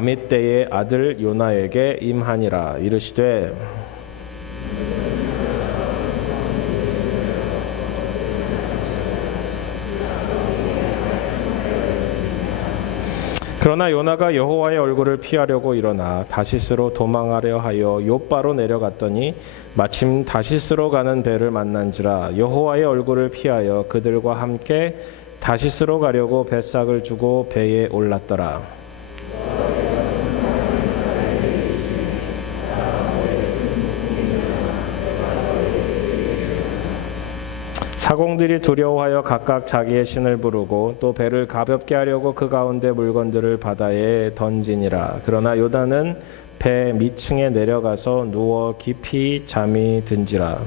아미떼의 아들 요나에게 임하니라. 이르시되 그러나 요나가 여호와의 얼굴을 피하려고 일어나 다시스로 도망하려 하여 욥바로 내려갔더니 마침 다시스로 가는 배를 만난지라. 여호와의 얼굴을 피하여 그들과 함께 다시스로 가려고 뱃삭을 주고 배에 올랐더라. 사공들이 두려워하여 각각 자기의 신을 부르고 또 배를 가볍게 하려고 그 가운데 물건들을 바다에 던지니라. 그러나 요나는 배 밑층에 내려가서 누워 깊이 잠이 든지라.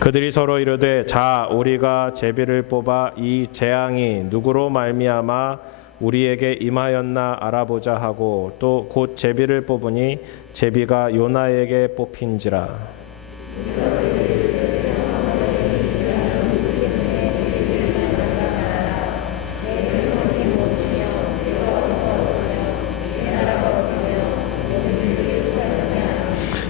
그들이 서로 이르되 자 우리가 제비를 뽑아 이 재앙이 누구로 말미암아 우리에게 임하였나 알아보자 하고 또 곧 제비를 뽑으니 제비가 요나에게 뽑힌지라.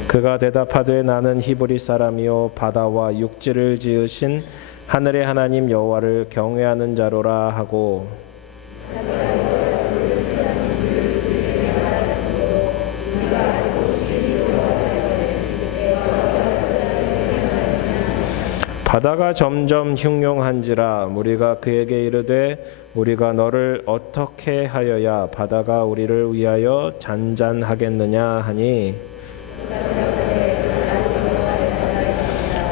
그가 대답하되 나는 히브리 사람이요 바다와 육지를 지으신 하늘의 하나님 여호와를 경외하는 자로라 하고 바다가 점점 흉흉한지라. 무리가 그에게 이르되 우리가 너를 어떻게 하여야 바다가 우리를 위하여 잔잔하겠느냐 하니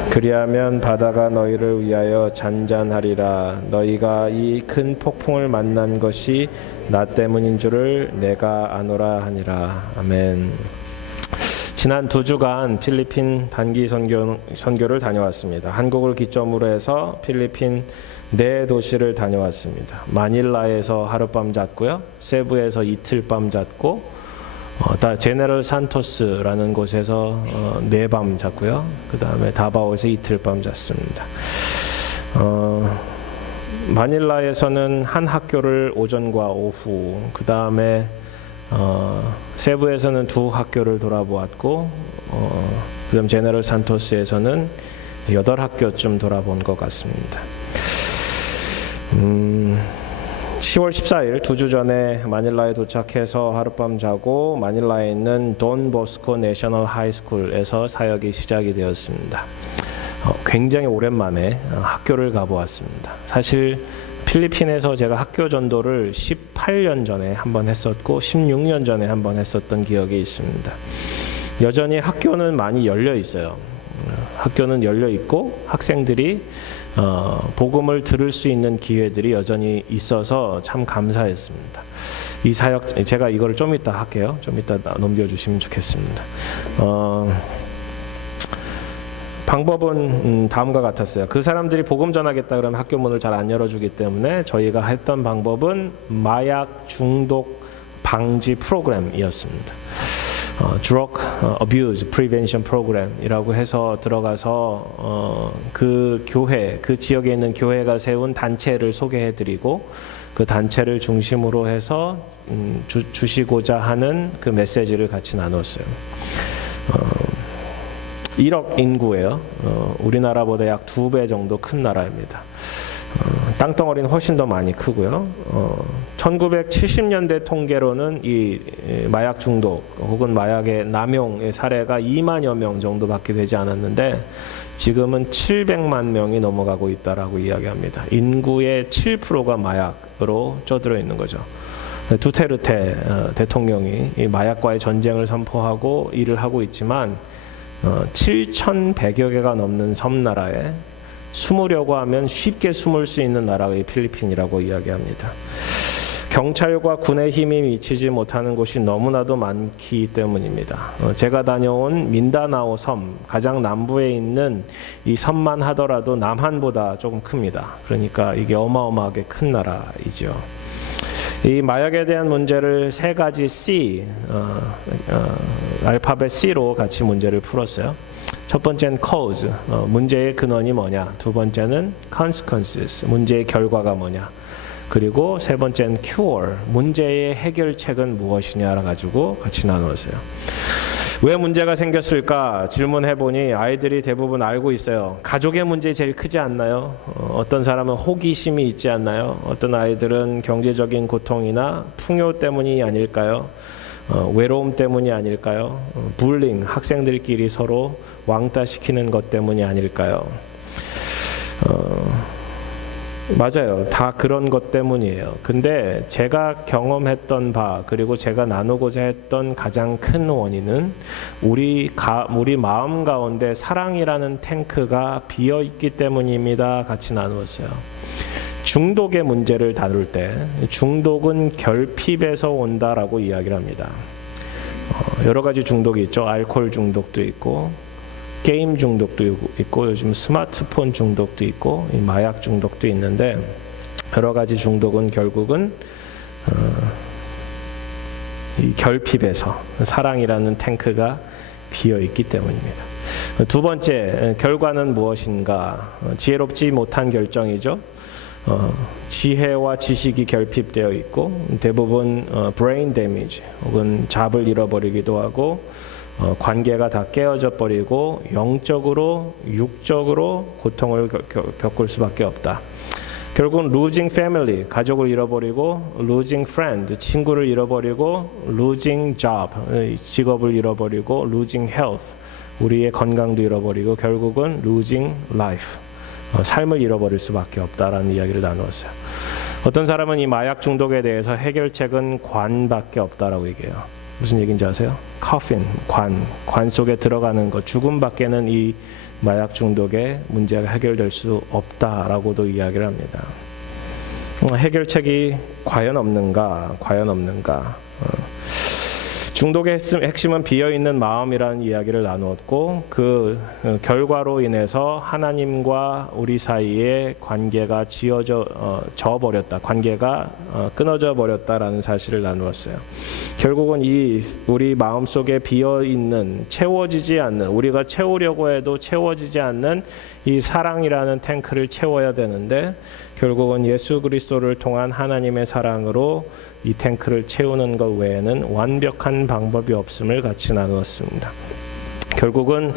그리하면 바다가 너희를 위하여 잔잔하리라. 너희가 이 큰 폭풍을 만난 것이 나 때문인 줄을 내가 아노라 하니라. 아멘. 지난 2주간 필리핀 단기 선교를 다녀왔습니다. 한국을 기점으로 해서 필리핀 4도시를 다녀왔습니다. 마닐라에서 하룻밤 잤고요. 세부에서 이틀밤 잤고 제네럴 산토스라는 곳에서 4밤 잤고요. 그 다음에 다바오에서 이틀밤 잤습니다. 마닐라에서는 한 학교를 오전과 오후, 그 다음에 세부에서는 2 학교를 돌아보았고, 그 다음 제네럴 산토스에서는 8학교쯤 돌아본 것 같습니다. 10월 14일 2주 전에 마닐라에 도착해서 하룻밤 자고 마닐라에 있는 돈 보스코 내셔널 하이스쿨에서 사역이 시작이 되었습니다. 굉장히 오랜만에 학교를 가보았습니다. 사실 필리핀에서 제가 학교 전도를 18년 전에 한번 했었고 16년 전에 한번 했었던 기억이 있습니다. 여전히 학교는 많이 열려 있어요. 학교는 열려 있고 학생들이 복음을 들을 수 있는 기회들이 여전히 있어서 참 감사했습니다. 이 사역 제가 이거를 좀 이따 할게요. 좀 이따 넘겨주시면 좋겠습니다. 방법은 다음과 같았어요. 그 사람들이 복음 전하겠다 그러면 학교 문을 잘 안 열어주기 때문에 저희가 했던 방법은 마약 중독 방지 프로그램이었습니다. Drug Abuse Prevention Program이라고 해서 들어가서 그 교회, 그 지역에 있는 교회가 세운 단체를 소개해드리고 그 단체를 중심으로 해서 주시고자 하는 그 메시지를 같이 나눴어요. 1억 인구예요. 우리나라보다 약 2배 정도 큰 나라입니다. 땅덩어리는 훨씬 더 많이 크고요. 1970년대 통계로는 이 마약 중독 혹은 마약의 남용의 사례가 2만여 명 정도밖에 되지 않았는데 지금은 700만 명이 넘어가고 있다라고 이야기합니다. 인구의 7%가 마약으로 쪄들어 있는 거죠. 두테르테 대통령이 이 마약과의 전쟁을 선포하고 일을 하고 있지만 7,100여 개가 넘는 섬나라에 숨으려고 하면 쉽게 숨을 수 있는 나라가 필리핀이라고 이야기합니다. 경찰과 군의 힘이 미치지 못하는 곳이 너무나도 많기 때문입니다. 제가 다녀온 민다나오 섬, 가장 남부에 있는 이 섬만 하더라도 남한보다 조금 큽니다. 그러니까 이게 어마어마하게 큰 나라이죠. 이 마약에 대한 문제를 세 가지 C, 알파벳 C로 같이 문제를 풀었어요. 첫 번째는 cause, 문제의 근원이 뭐냐. 두 번째는 consequences, 문제의 결과가 뭐냐. 그리고 세 번째는 cure, 문제의 해결책은 무엇이냐를 가지고 같이 나누었어요. 왜 문제가 생겼을까 질문해보니 아이들이 대부분 알고 있어요. 가족의 문제 제일 크지 않나요? 어떤 사람은 호기심이 있지 않나요? 어떤 아이들은 경제적인 고통이나 풍요 때문이 아닐까요? 외로움 때문이 아닐까요? 불링, 학생들끼리 서로 왕따시키는 것 때문이 아닐까요? 맞아요. 다 그런 것 때문이에요. 근데 제가 경험했던 바 그리고 제가 나누고자 했던 가장 큰 원인은 우리 마음 가운데 사랑이라는 탱크가 비어있기 때문입니다. 같이 나누었어요. 중독의 문제를 다룰 때 중독은 결핍에서 온다라고 이야기를 합니다. 여러 가지 중독이 있죠. 알코올 중독도 있고 게임 중독도 있고 요즘 스마트폰 중독도 있고 마약 중독도 있는데 여러 가지 중독은 결국은 이 결핍에서 사랑이라는 탱크가 비어있기 때문입니다. 두 번째 결과는 무엇인가? 지혜롭지 못한 결정이죠. 지혜와 지식이 결핍되어 있고 대부분 brain damage 혹은 잡을 잃어버리기도 하고 관계가 다 깨어져 버리고 영적으로 육적으로 고통을 겪을 수밖에 없다. 결국은 losing family, 가족을 잃어버리고 losing friend, 친구를 잃어버리고 losing job, 직업을 잃어버리고 losing health, 우리의 건강도 잃어버리고 결국은 losing life, 삶을 잃어버릴 수밖에 없다라는 이야기를 나누었어요. 어떤 사람은 이 마약 중독에 대해서 해결책은 관밖에 없다라고 얘기해요. 무슨 얘기인지 아세요? coffin, 관 속에 들어가는 것, 죽음밖에는 이 마약 중독의 문제가 해결될 수 없다라고도 이야기를 합니다. 해결책이 과연 없는가? 중독의 핵심은 비어있는 마음이라는 이야기를 나누었고 그 결과로 인해서 하나님과 우리 사이에 관계가 저버렸다. 관계가 끊어져 버렸다라는 사실을 나누었어요. 결국은 이 우리 마음속에 비어있는 채워지지 않는 우리가 채우려고 해도 채워지지 않는 이 사랑이라는 탱크를 채워야 되는데 결국은 예수 그리스도를 통한 하나님의 사랑으로 이 탱크를 채우는 것 외에는 완벽한 방법이 없음을 같이 나누었습니다. 결국은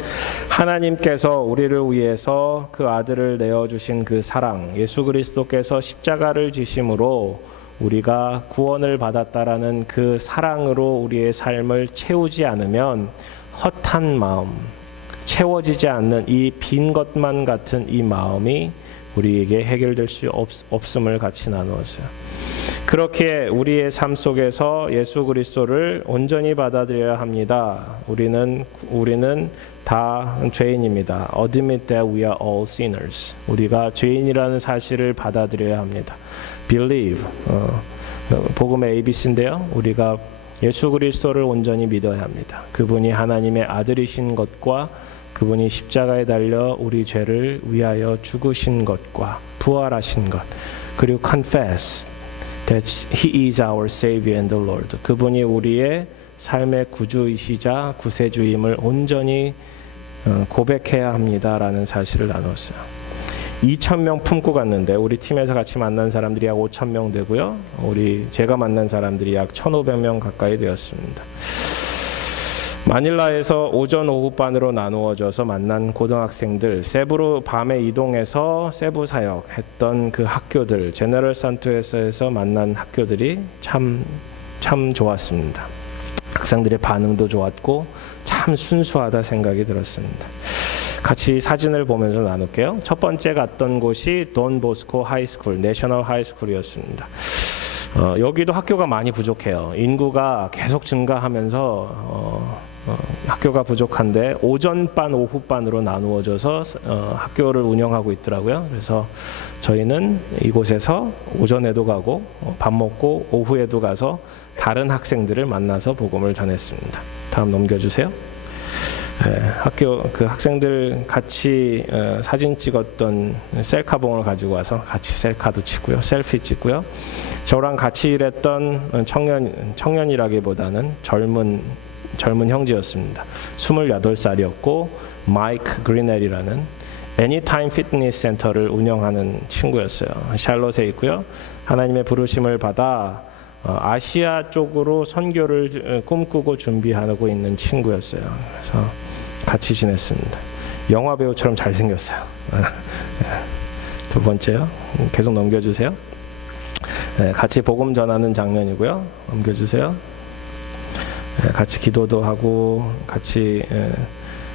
하나님께서 우리를 위해서 그 아들을 내어주신 그 사랑, 예수 그리스도께서 십자가를 지심으로 우리가 구원을 받았다라는 그 사랑으로 우리의 삶을 채우지 않으면 헛한 마음, 채워지지 않는 이 빈 것만 같은 이 마음이 우리에게 해결될 수 없음을 같이 나누었어요. 그렇게 우리의 삶 속에서 예수 그리스도를 온전히 받아들여야 합니다. 우리는 다 죄인입니다. Admit that we are all sinners. 우리가 죄인이라는 사실을 받아들여야 합니다. Believe, 복음의 ABC인데요. 우리가 예수 그리스도를 온전히 믿어야 합니다. 그분이 하나님의 아들이신 것과 그분이 십자가에 달려 우리 죄를 위하여 죽으신 것과 부활하신 것, 그리고 confess that He is our Savior and the Lord. 그분이 우리의 삶의 구주이시자 구세주임을 온전히 고백해야 합니다라는 사실을 나눴어요. 2,000명 품고 갔는데 우리 팀에서 같이 만난 사람들이 약 5,000명 되고요. 제가 만난 사람들이 약 1,500명 가까이 되었습니다. 마닐라에서 오전 오후반으로 나누어져서 만난 고등학생들, 세부로 밤에 이동해서 세부 사역했던 그 학교들, 제너럴 산토에서 만난 학교들이 참 좋았습니다. 학생들의 반응도 좋았고 참 순수하다 생각이 들었습니다. 같이 사진을 보면서 나눌게요. 첫 번째 갔던 곳이 돈 보스코 하이스쿨, 내셔널 하이스쿨이었습니다. 여기도 학교가 많이 부족해요. 인구가 계속 증가하면서 학교가 부족한데 오전반, 오후반으로 나누어져서 학교를 운영하고 있더라고요. 그래서 저희는 이곳에서 오전에도 가고 밥 먹고 오후에도 가서 다른 학생들을 만나서 복음을 전했습니다. 다음 넘겨주세요. 그 학생들 같이 사진 찍었던 셀카봉을 가지고 와서 같이 셀카도 찍고요, 셀피 찍고요. 저랑 같이 일했던 청년이라기보다는 젊은 형제였습니다. 28살이었고 마이크 그리넬이라는 애니타임 피트니스 센터를 운영하는 친구였어요. 샬롯에 있고요. 하나님의 부르심을 받아 아시아 쪽으로 선교를 꿈꾸고 준비하고 있는 친구였어요. 그래서 같이 지냈습니다. 영화 배우처럼 잘생겼어요. 두 번째요. 계속 넘겨주세요. 네, 같이 복음 전하는 장면이고요. 넘겨주세요. 네, 같이 기도도 하고 같이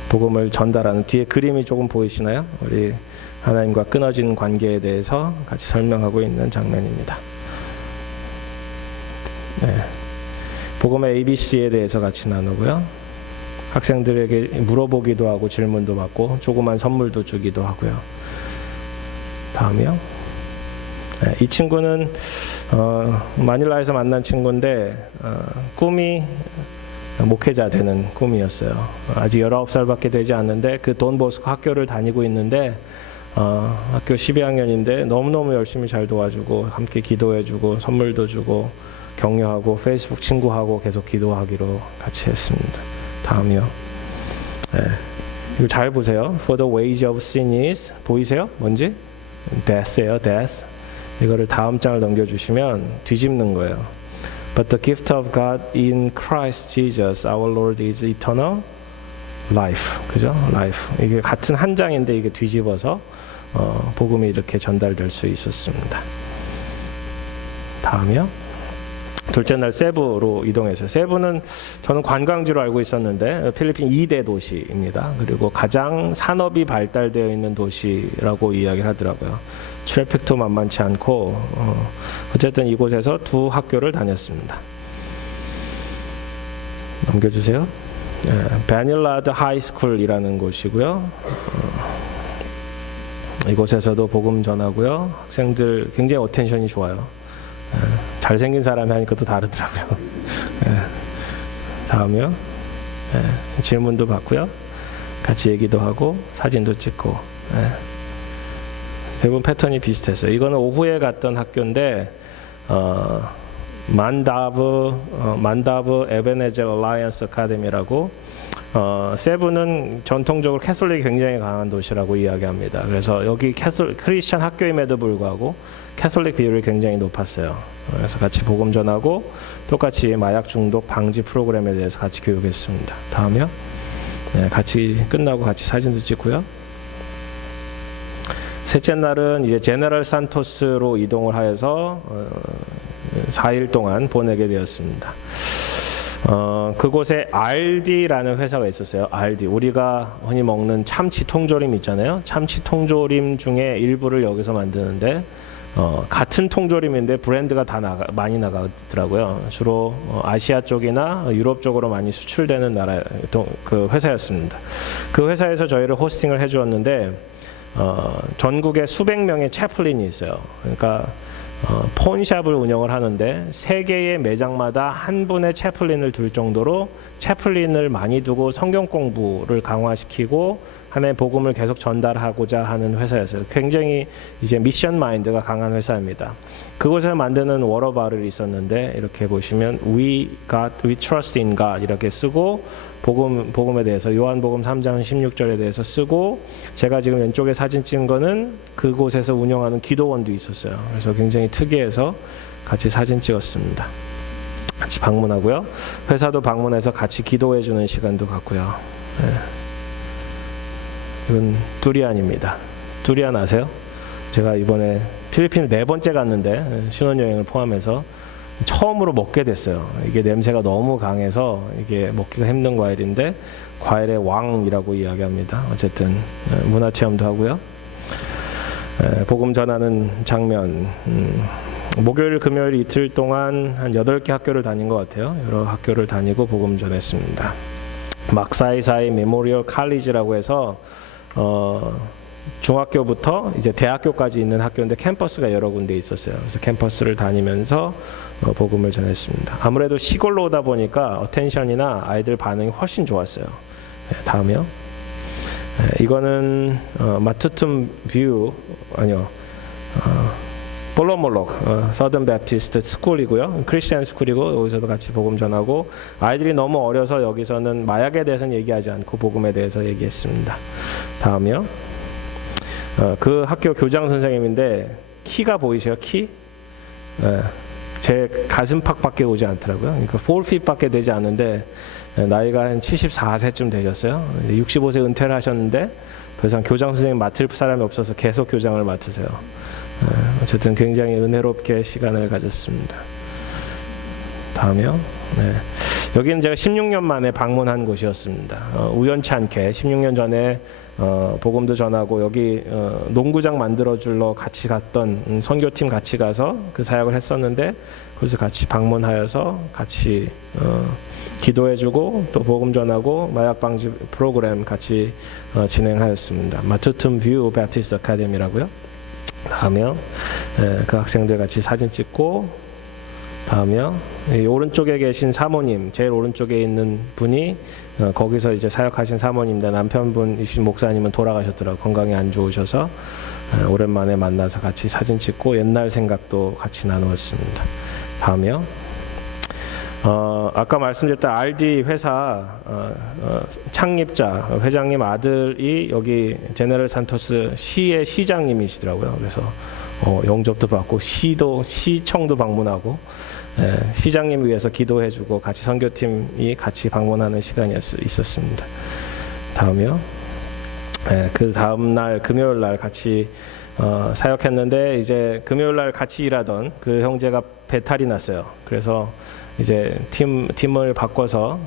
복음을 전달하는, 뒤에 그림이 조금 보이시나요? 우리 하나님과 끊어진 관계에 대해서 같이 설명하고 있는 장면입니다. 네, 복음의 ABC에 대해서 같이 나누고요. 학생들에게 물어보기도 하고 질문도 받고 조그만 선물도 주기도 하고요. 다음이요. 네, 이 친구는 마닐라에서 만난 친구인데 꿈이 목회자 되는 꿈이었어요. 아직 19살밖에 되지 않는데 그 돈 보스코 학교를 다니고 있는데 학교 12학년인데 너무너무 열심히 잘 도와주고 함께 기도해주고 선물도 주고 격려하고 페이스북 친구하고 계속 기도하기로 같이 했습니다. 다음이요. 네. 이거 잘 보세요. For the wage of sin is, 보이세요? 뭔지? Death예요. Death. 이거를 다음 장을 넘겨주시면 뒤집는 거예요. But the gift of God in Christ Jesus our Lord is eternal life. 그죠? Life. 이게 같은 한 장인데 이게 뒤집어서 복음이 이렇게 전달될 수 있었습니다. 다음이요. 둘째 날 세부로 이동했어요. 세부는 저는 관광지로 알고 있었는데 필리핀 2대 도시입니다. 그리고 가장 산업이 발달되어 있는 도시라고 이야기를 하더라고요. 트래픽도 만만치 않고 어쨌든 이곳에서 두 학교를 다녔습니다. 넘겨주세요. 바닐라드 하이스쿨이라는 곳이고요. 이곳에서도 복음 전하고요. 학생들 굉장히 어텐션이 좋아요. 잘생긴 사람이 하니까 또 다르더라고요. 다음이요. 질문도 받고요. 같이 얘기도 하고 사진도 찍고. 대부분 패턴이 비슷했어요. 이거는 오후에 갔던 학교인데 만다브 에베네젤 얼라이언스 아카데미라고 세부는 전통적으로 캐톨릭이 굉장히 강한 도시라고 이야기합니다. 그래서 여기 크리스천 학교임에도 불구하고 캐톨릭 비율이 굉장히 높았어요. 그래서 같이 복음 전하고 똑같이 마약 중독 방지 프로그램에 대해서 같이 교육했습니다. 다음이요. 네, 같이 끝나고 같이 사진도 찍고요. 셋째 날은 이제 제너럴 산토스로 이동을 하여서 4일 동안 보내게 되었습니다. 그곳에 RD라는 회사가 있었어요. RD. 우리가 흔히 먹는 참치 통조림 있잖아요. 참치 통조림 중에 일부를 여기서 만드는데 같은 통조림인데 브랜드가 다 많이 나가더라고요. 주로 아시아 쪽이나 유럽 쪽으로 많이 수출되는 나라 그 회사였습니다. 그 회사에서 저희를 호스팅을 해주었는데 전국에 수백 명의 채플린이 있어요. 그러니까 폰샵을 운영을 하는데 세 개의 매장마다 한 분의 채플린을 둘 정도로 채플린을 많이 두고 성경 공부를 강화시키고 하나의 복음을 계속 전달하고자 하는 회사였어요. 굉장히 이제 미션 마인드가 강한 회사입니다. 그곳에 만드는 워러바를 있었는데 이렇게 보시면 We trust in God 이렇게 쓰고 복음에 대해서 요한복음 3장 16절에 대해서 쓰고 제가 지금 왼쪽에 사진 찍은 거는 그곳에서 운영하는 기도원도 있었어요. 그래서 굉장히 특이해서 같이 사진 찍었습니다. 같이 방문하고요. 회사도 방문해서 같이 기도해 주는 시간도 갖고요. 네. 이건 두리안입니다. 두리안 아세요? 제가 이번에 필리핀을 4번째 갔는데 신혼여행을 포함해서 처음으로 먹게 됐어요. 이게 냄새가 너무 강해서 이게 먹기가 힘든 과일인데 과일의 왕이라고 이야기합니다. 어쨌든 문화체험도 하고요. 복음 전하는 장면. 목요일, 금요일 이틀 동안 한 8개 학교를 다닌 것 같아요. 여러 학교를 다니고 복음 전했습니다. 막사이사이 메모리얼 칼리지라고 해서 중학교부터 이제 대학교까지 있는 학교인데 캠퍼스가 여러 군데 있었어요. 그래서 캠퍼스를 다니면서 복음을 전했습니다. 아무래도 시골로 오다 보니까 어텐션이나 아이들 반응이 훨씬 좋았어요. 다음이요. 이거는 마투툼 뷰 아니요. 볼로몰록 서든 베프티스트 스쿨이고요. 크리스천 스쿨이고 여기서도 같이 복음 전하고 아이들이 너무 어려서 여기서는 마약에 대해서는 얘기하지 않고 복음에 대해서 얘기했습니다. 다음이요. 그 학교 교장 선생님인데 키가 보이세요? 키? 제 가슴팍밖에 오지 않더라고요. 그러니까 4feet밖에 되지 않는데 나이가 한 74세쯤 되셨어요. 65세 은퇴를 하셨는데 더 이상 교장 선생님 맡을 사람이 없어서 계속 교장을 맡으세요. 어쨌든 굉장히 은혜롭게 시간을 가졌습니다. 다음이요. 네. 여기는 제가 16년 만에 방문한 곳이었습니다. 우연치 않게 16년 전에 복음도 전하고 여기 농구장 만들어주러 같이 갔던 선교팀 같이 가서 그 사역을 했었는데 그래서 같이 방문하여서 같이 기도해주고 또 복음 전하고 마약 방지 프로그램 같이 진행하였습니다. 마투툼 뷰 베프티스트 아카데미라고요. 다음이요. 그 학생들 같이 사진 찍고 다음이요. 오른쪽에 계신 사모님, 제일 오른쪽에 있는 분이 거기서 이제 사역하신 사모님인데 남편분이신 목사님은 돌아가셨더라고요. 건강이 안 좋으셔서 오랜만에 만나서 같이 사진 찍고 옛날 생각도 같이 나누었습니다. 다음이요. 아까 말씀드렸던 RD 회사 창립자 회장님 아들이 여기 제네럴 산토스 시의 시장님이시더라고요. 그래서 영접도 받고 시청도 방문하고 시장님 위해서 기도해주고 같이 선교팀이 같이 방문하는 시간이 있었습니다. 다음이요. 그 다음 날 금요일 날 같이 사역했는데 이제 금요일 날 같이 일하던 그 형제가 배탈이 났어요. 그래서 이제 팀을 바꿔서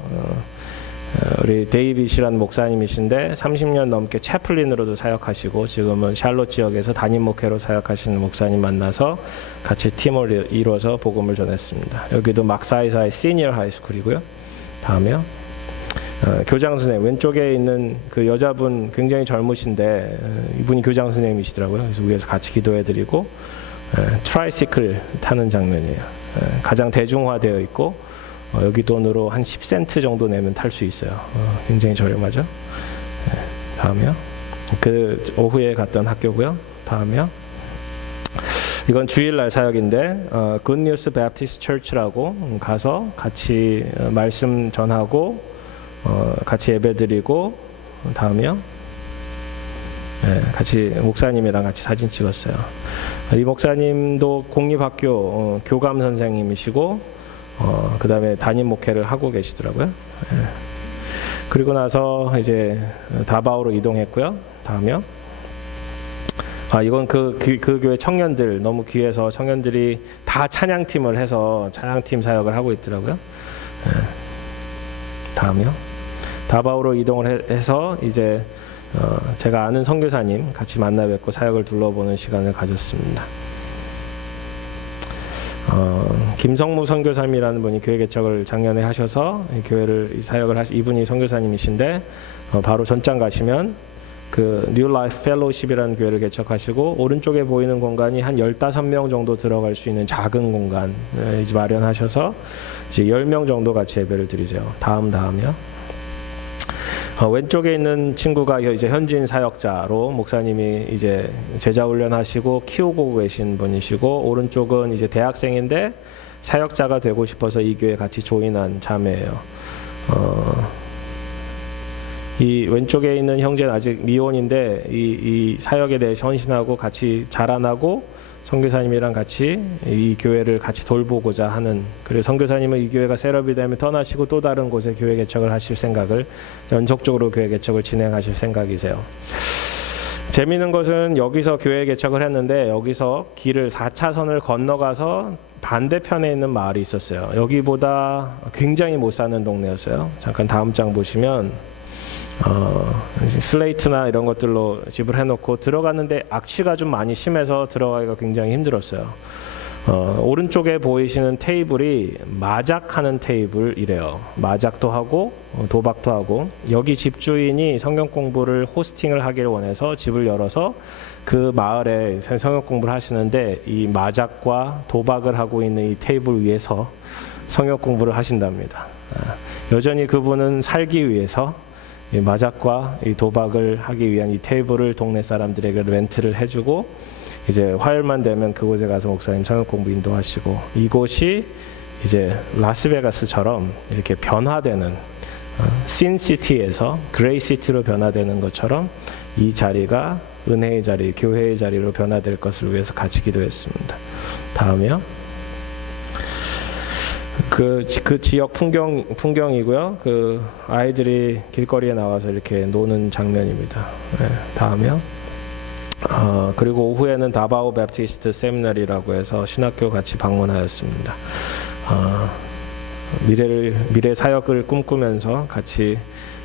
우리 데이빗이라는 목사님이신데 30년 넘게 채플린으로도 사역하시고 지금은 샬롯 지역에서 담임 목회로 사역하시는 목사님 만나서 같이 팀을 이루어서 복음을 전했습니다. 여기도 막사이사의 시니어 하이스쿨이고요. 다음이요. 교장 선생님 왼쪽에 있는 그 여자분 굉장히 젊으신데 이분이 교장 선생님이시더라고요. 그래서 위에서 같이 기도해드리고 트라이시클 타는 장면이에요. 가장 대중화되어 있고 여기 돈으로 한 10센트 정도 내면 탈 수 있어요. 굉장히 저렴하죠. 다음이요. 그 오후에 갔던 학교고요. 다음이요. 이건 주일날 사역인데 Good News Baptist Church라고 가서 같이 말씀 전하고 같이 예배드리고 다음이요. 같이 목사님이랑 같이 사진 찍었어요. 이 목사님도 공립학교 교감 선생님이시고 그 다음에 담임 목회를 하고 계시더라고요. 그리고 나서 이제 다바오로 이동했고요. 다음이요. 이건 그 교회 청년들 너무 귀해서 청년들이 다 찬양팀을 해서 찬양팀 사역을 하고 있더라고요. 다음이요. 다바오로 이동을 해서 이제 제가 아는 선교사님 같이 만나 뵙고 사역을 둘러보는 시간을 가졌습니다. 김성무 선교사님이라는 분이 교회 개척을 작년에 하셔서 교회를 사역을 이분이 선교사님이신데 바로 전장 가시면 그 뉴 라이프 펠로우십이라는 교회를 개척하시고 오른쪽에 보이는 공간이 한 15명 정도 들어갈 수 있는 작은 공간 이제 마련하셔서 이제 10명 정도 같이 예배를 드리세요. 다음이요. 왼쪽에 있는 친구가 이제 현지인 사역자로 목사님이 이제 제자 훈련하시고 키우고 계신 분이시고 오른쪽은 이제 대학생인데 사역자가 되고 싶어서 이 교회 같이 조인한 자매예요. 이 왼쪽에 있는 형제는 아직 미혼인데 이 사역에 대해 헌신하고 같이 자라나고 선교사님이랑 같이 이 교회를 같이 돌보고자 하는 그리고 선교사님은 이 교회가 셋업이 되면 떠나시고 또 다른 곳에 교회 개척을 하실 생각을 연속적으로 교회 개척을 진행하실 생각이세요. 재미있는 것은 여기서 교회 개척을 했는데 여기서 길을 4차선을 건너가서 반대편에 있는 마을이 있었어요. 여기보다 굉장히 못 사는 동네였어요. 잠깐 다음 장 보시면 슬레이트나 이런 것들로 집을 해놓고 들어갔는데 악취가 좀 많이 심해서 들어가기가 굉장히 힘들었어요. 오른쪽에 보이시는 테이블이 마작하는 테이블이래요. 마작도 하고 도박도 하고 여기 집주인이 성경 공부를 호스팅을 하기를 원해서 집을 열어서 그 마을에 성경 공부를 하시는데 이 마작과 도박을 하고 있는 이 테이블 위에서 성경 공부를 하신답니다. 여전히 그분은 살기 위해서 이 마작과 이 도박을 하기 위한 이 테이블을 동네 사람들에게 렌트를 해주고 이제 화요일만 되면 그곳에 가서 목사님 성경 공부 인도하시고, 이곳이 이제 라스베가스처럼 이렇게 변화되는 신시티에서 그레이시티로 변화되는 것처럼 이 자리가 은혜의 자리, 교회의 자리로 변화될 것을 위해서 같이 기도했습니다. 다음이요. 그 지역 풍경이고요. 그 아이들이 길거리에 나와서 이렇게 노는 장면입니다. 네, 다음이요. 그리고 오후에는 다바오 베프티스트 세미나리라고 해서 신학교 같이 방문하였습니다. 미래 사역을 꿈꾸면서 같이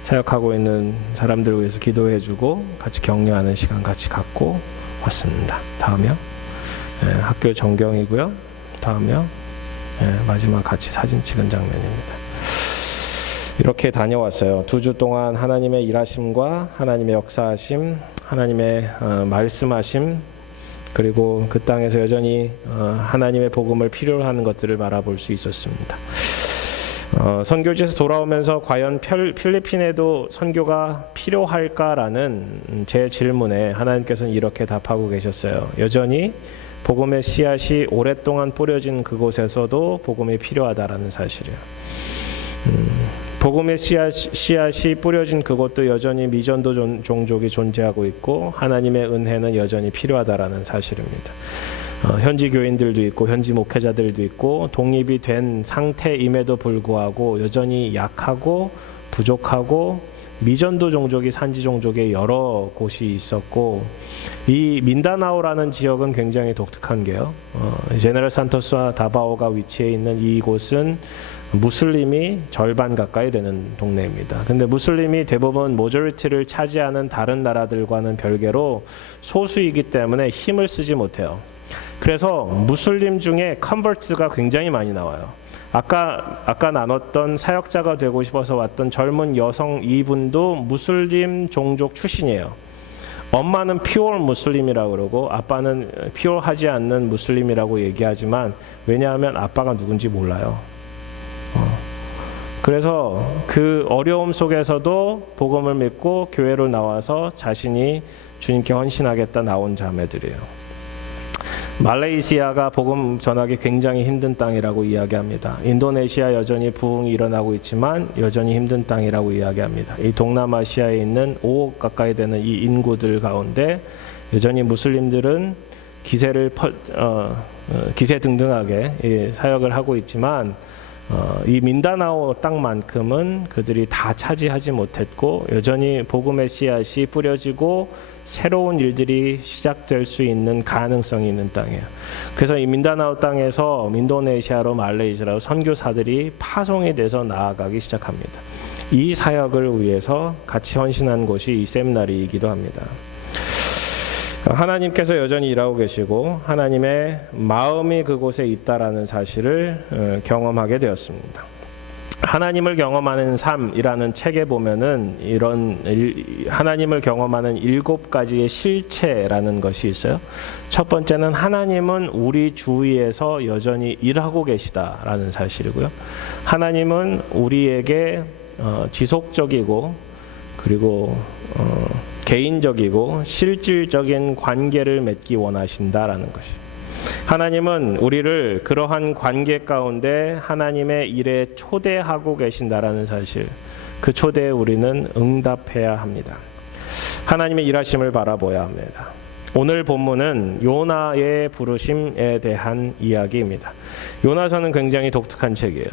사역하고 있는 사람들을 위해서 기도해주고 같이 격려하는 시간 같이 갖고 왔습니다. 다음이요. 네, 학교 전경이고요. 다음이요. 네, 마지막 같이 사진 찍은 장면입니다. 이렇게 다녀왔어요. 2주 동안 하나님의 일하심과 하나님의 역사하심, 하나님의 말씀하심, 그리고 그 땅에서 여전히 하나님의 복음을 필요로 하는 것들을 바라볼 수 있었습니다. 선교지에서 돌아오면서 과연 필리핀에도 선교가 필요할까라는 제 질문에 하나님께서는 이렇게 답하고 계셨어요. 여전히 복음의 씨앗이 오랫동안 뿌려진 그곳에서도 복음이 필요하다라는 사실이에요. 복음의 씨앗이 뿌려진 그곳도 여전히 미전도 종족이 존재하고 있고 하나님의 은혜는 여전히 필요하다라는 사실입니다. 현지 교인들도 있고 현지 목회자들도 있고 독립이 된 상태임에도 불구하고 여전히 약하고 부족하고 미전도 종족이 산지 종족의 여러 곳이 있었고, 이 민다나오라는 지역은 굉장히 독특한 게요. 제네럴 산토스와 다바오가 위치해 있는 이곳은 무슬림이 절반 가까이 되는 동네입니다. 근데 무슬림이 대부분 모조리티를 차지하는 다른 나라들과는 별개로 소수이기 때문에 힘을 쓰지 못해요. 그래서 무슬림 중에 컨버트가 굉장히 많이 나와요. 아까 나눴던 사역자가 되고 싶어서 왔던 젊은 여성 이분도 무슬림 종족 출신이에요. 엄마는 피오르 무슬림이라고 그러고 아빠는 피오르하지 않는 무슬림이라고 얘기하지만, 왜냐하면 아빠가 누군지 몰라요. 그래서 그 어려움 속에서도 복음을 믿고 교회로 나와서 자신이 주님께 헌신하겠다 나온 자매들이에요. 말레이시아가 복음 전하기 굉장히 힘든 땅이라고 이야기합니다. 인도네시아 여전히 부흥이 일어나고 있지만 여전히 힘든 땅이라고 이야기합니다. 이 동남아시아에 있는 5억 가까이 되는 이 인구들 가운데 여전히 무슬림들은 기세등등하게 사역을 하고 있지만, 이 민다나오 땅만큼은 그들이 다 차지하지 못했고 여전히 복음의 씨앗이 뿌려지고 새로운 일들이 시작될 수 있는 가능성이 있는 땅이에요. 그래서 이 민다나오 땅에서 인도네시아로 말레이시아로 선교사들이 파송이 돼서 나아가기 시작합니다. 이 사역을 위해서 같이 헌신한 곳이 이 세미나리이기도 합니다. 하나님께서 여전히 일하고 계시고 하나님의 마음이 그곳에 있다라는 사실을 경험하게 되었습니다. 하나님을 경험하는 삶이라는 책에 보면은 이런 하나님을 경험하는 7가지의 실체라는 것이 있어요. 첫 번째는 하나님은 우리 주위에서 여전히 일하고 계시다라는 사실이고요. 하나님은 우리에게 지속적이고 그리고 개인적이고 실질적인 관계를 맺기 원하신다라는 것이. 하나님은 우리를 그러한 관계 가운데 하나님의 일에 초대하고 계신다라는 사실, 그 초대에 우리는 응답해야 합니다. 하나님의 일하심을 바라봐야 합니다. 오늘 본문은 요나의 부르심에 대한 이야기입니다. 요나서는 굉장히 독특한 책이에요.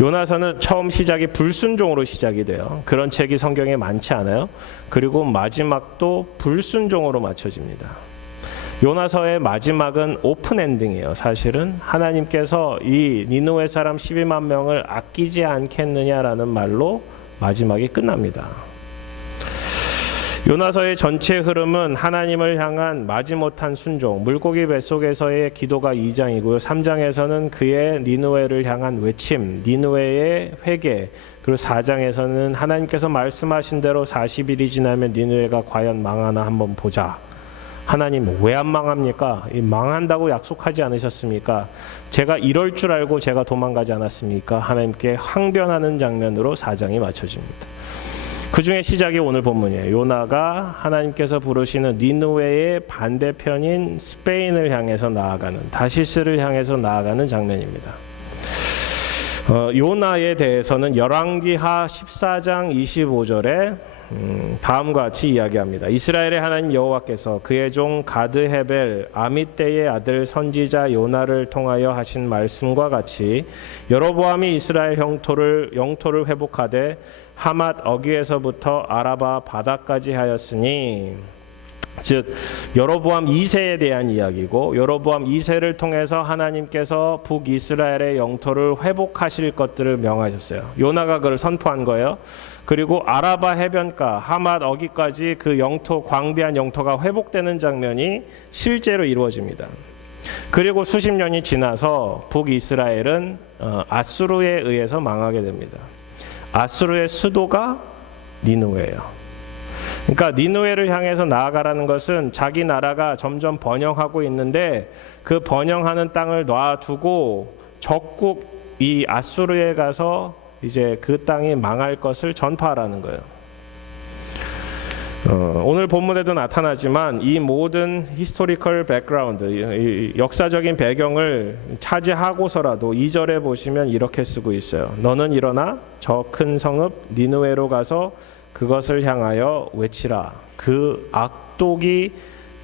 요나서는 처음 시작이 불순종으로 시작이 돼요. 그런 책이 성경에 많지 않아요. 그리고 마지막도 불순종으로 맞춰집니다. 요나서의 마지막은 오픈 엔딩이에요. 사실은 하나님께서 이 니느웨 사람 12만 명을 아끼지 않겠느냐라는 말로 마지막이 끝납니다. 요나서의 전체 흐름은 하나님을 향한 마지못한 순종, 물고기 뱃속에서의 기도가 2장이고요. 3장에서는 그의 니느웨를 향한 외침, 니느웨의 회개, 그리고 4장에서는 하나님께서 말씀하신 대로 40일이 지나면 니느웨가 과연 망하나 한번 보자. 하나님 왜 안 망합니까? 망한다고 약속하지 않으셨습니까? 제가 이럴 줄 알고 제가 도망가지 않았습니까? 하나님께 항변하는 장면으로 4장이 맞춰집니다. 그 그 중에 시작이 오늘 본문이에요. 요나가 하나님께서 부르시는 니느웨의 반대편인 스페인을 향해서 나아가는, 다시스를 향해서 나아가는 장면입니다. 요나에 대해서는 열왕기하 14장 25절에 다음과 같이 이야기합니다. 이스라엘의 하나님 여호와께서 그의 종 가드헤벨 아미떼의 아들 선지자 요나를 통하여 하신 말씀과 같이 여로보암이 이스라엘 영토를 회복하되 하맛 어귀에서부터 아라바 바다까지 하였으니, 즉 여로보암 2세에 대한 이야기고, 여로보암 2세를 통해서 하나님께서 북이스라엘의 영토를 회복하실 것들을 명하셨어요. 요나가 그걸 선포한 거예요. 그리고 아라바 해변가 하맛 어귀까지 그 영토, 광대한 영토가 회복되는 장면이 실제로 이루어집니다. 그리고 수십 년이 지나서 북이스라엘은 아수르에 의해서 망하게 됩니다. 아수르의 수도가 니느웨예요. 그러니까 니느웨를 향해서 나아가라는 것은 자기 나라가 점점 번영하고 있는데 그 번영하는 땅을 놔두고 적국 이 아수르에 가서 이제 그 땅이 망할 것을 전파하라는 거예요. 오늘 본문에도 나타나지만 이 모든 히스토리컬 백그라운드, 역사적인 배경을 차지하고서라도 2절에 보시면 이렇게 쓰고 있어요. 너는 일어나 저 큰 성읍 니느웨로 가서 그것을 향하여 외치라. 그 악독이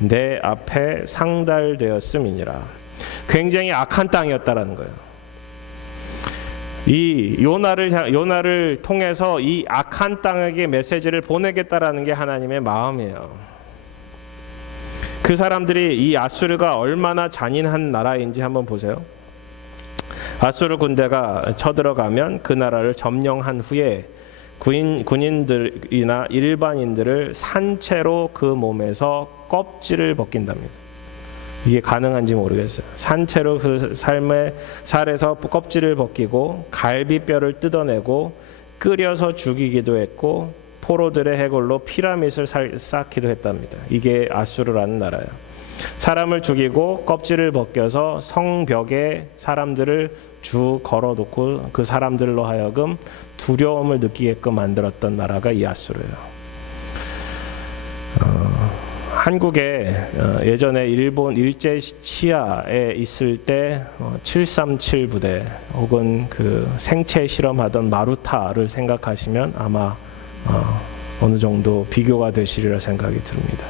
내 앞에 상달되었음이니라. 굉장히 악한 땅이었다라는 거예요. 이 요나를 통해서 이 악한 땅에게 메시지를 보내겠다라는 게 하나님의 마음이에요. 그 사람들이 이 아수르가 얼마나 잔인한 나라인지 한번 보세요. 아수르 군대가 쳐들어가면 그 나라를 점령한 후에 군인들이나 일반인들을 산채로 그 몸에서 껍질을 벗긴답니다. 이게 가능한지 모르겠어요. 산채로 그 삶의 살에서 껍질을 벗기고 갈비뼈를 뜯어내고 끓여서 죽이기도 했고 포로들의 해골로 피라밋을 쌓기도 했답니다. 이게 아수르라는 나라예요. 사람을 죽이고 껍질을 벗겨서 성벽에 사람들을 쭉 걸어놓고 그 사람들로 하여금 두려움을 느끼게끔 만들었던 나라가 이 아수르예요. 한국에 예전에 일본 일제 치하에 있을 때 737 부대 혹은 그 생체 실험하던 마루타를 생각하시면 아마 어느 정도 비교가 되시리라 생각이 듭니다.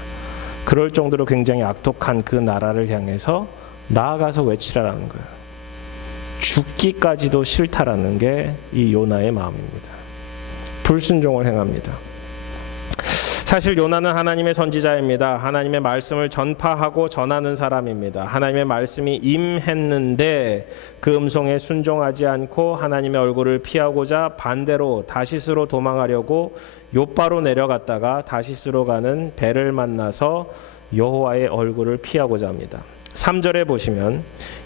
그럴 정도로 굉장히 악독한 그 나라를 향해서 나아가서 외치라는 거예요. 죽기까지도 싫다라는 게 이 요나의 마음입니다. 불순종을 행합니다. 사실 요나는 하나님의 선지자입니다. 하나님의 말씀을 전파하고 전하는 사람입니다. 하나님의 말씀이 임했는데 그 음성에 순종하지 않고 하나님의 얼굴을 피하고자 반대로 다시스로 도망하려고 욥바로 내려갔다가 다시스로 가는 배를 만나서 여호와의 얼굴을 피하고자 합니다. 3절에 보시면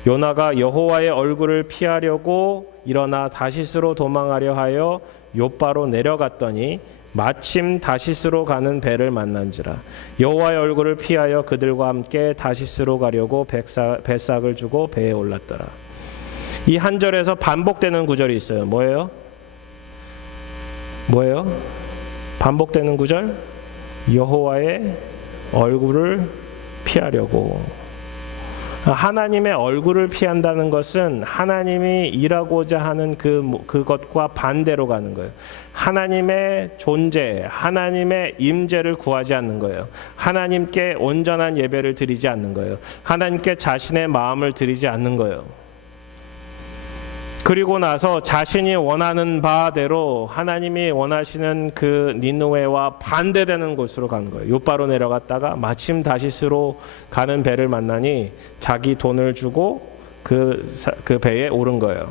요나가 여호와의 얼굴을 피하려고 일어나 다시스로 도망하려 하여 욥바로 내려갔더니 마침 다시스로 가는 배를 만난지라. 여호와의 얼굴을 피하여 그들과 함께 다시스로 가려고 뱃삭을 주고 배에 올랐더라. 이 한 절에서 반복되는 구절이 있어요. 뭐예요? 반복되는 구절? 여호와의 얼굴을 피하려고. 하나님의 얼굴을 피한다는 것은 하나님이 일하고자 하는 그것과 반대로 가는 거예요. 하나님의 존재, 하나님의 임재를 구하지 않는 거예요. 하나님께 온전한 예배를 드리지 않는 거예요. 하나님께 자신의 마음을 드리지 않는 거예요. 그리고 나서 자신이 원하는 바대로 하나님이 원하시는 그 니느웨와 반대되는 곳으로 간 거예요. 욥바로 내려갔다가 마침 다시스로 가는 배를 만나니 자기 돈을 주고 그 배에 오른 거예요.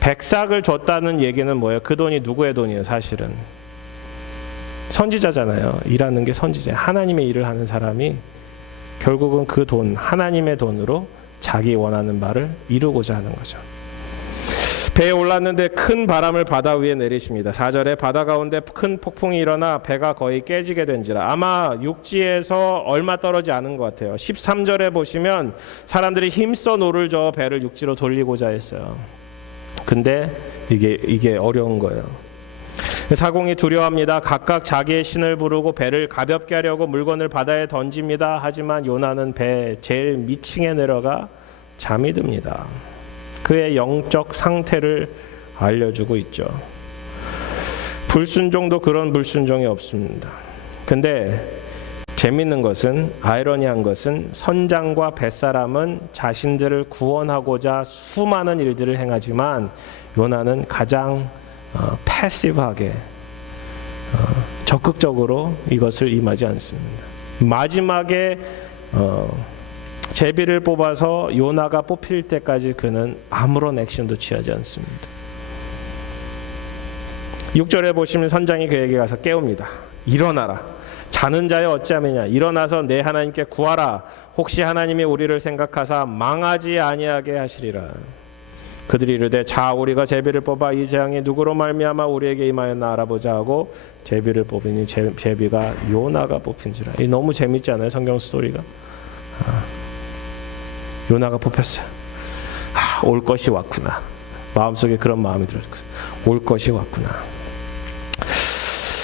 백삭을 줬다는 얘기는 뭐예요? 그 돈이 누구의 돈이에요? 사실은 선지자잖아요. 일하는 게 선지자. 하나님의 일을 하는 사람이 결국은 그 돈, 하나님의 돈으로 자기 원하는 바를 이루고자 하는 거죠. 배에 올랐는데 큰 바람을 바다 위에 내리십니다. 4절에 바다 가운데 큰 폭풍이 일어나 배가 거의 깨지게 된지라. 아마 육지에서 얼마 떨어지지 않은 것 같아요. 13절에 보시면 사람들이 힘써 노를 저어 배를 육지로 돌리고자 했어요. 근데 이게 어려운 거예요. 사공이 두려워합니다. 각각 자기의 신을 부르고 배를 가볍게 하려고 물건을 바다에 던집니다. 하지만 요나는 배 제일 밑층에 내려가 잠이 듭니다. 그의 영적 상태를 알려주고 있죠. 불순종도 그런 불순종이 없습니다. 근데 재밌는 것은, 아이러니한 것은 선장과 뱃사람은 자신들을 구원하고자 수많은 일들을 행하지만 요나는 가장 패시브하게 적극적으로 이것을 임하지 않습니다. 마지막에 제비를 뽑아서 요나가 뽑힐 때까지 그는 아무런 액션도 취하지 않습니다. 6절에 보시면 선장이 그에게 가서 깨웁니다. 일어나라. 자는 자여 어찌함이냐. 일어나서 내 하나님께 구하라. 혹시 하나님이 우리를 생각하사 망하지 아니하게 하시리라. 그들이 이르되 자 우리가 제비를 뽑아 이 재앙이 누구로 말미암아 우리에게 임하였나 알아보자 하고 제비를 뽑으니 제비가 요나가 뽑힌지라. 이 너무 재밌지 않아요? 성경 스토리가. 요나가 뽑혔어요. 올 것이 왔구나. 마음속에 그런 마음이 들었어요. 올 것이 왔구나.